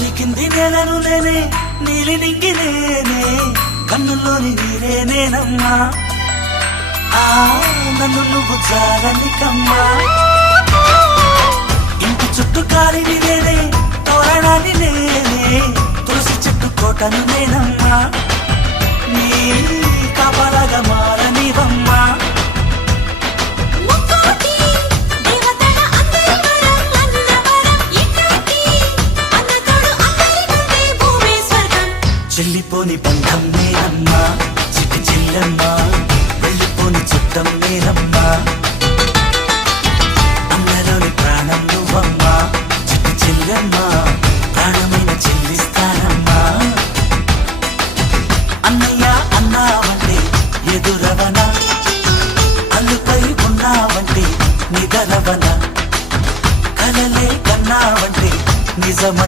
పలికింది నేలను నేనే నీలి నింగి నేనే కన్నుల్లోని నీరే నేనమ్మా ఆ నన్ను నువ్వు జాలని కమ్మా ఇంటి చుట్టూ కాలిని నేనే తోరణాన్ని నేనే తులసి చెట్టు కోటను నేనమ్మా నీ కాపలాగా మారనివమ్మా చెల్లిపోని బంధం నేనమ్మా చిట్టి చెల్లమ్మా వెళ్ళిపోని చుట్టం నేనమ్మా అన్నలోని ప్రాణం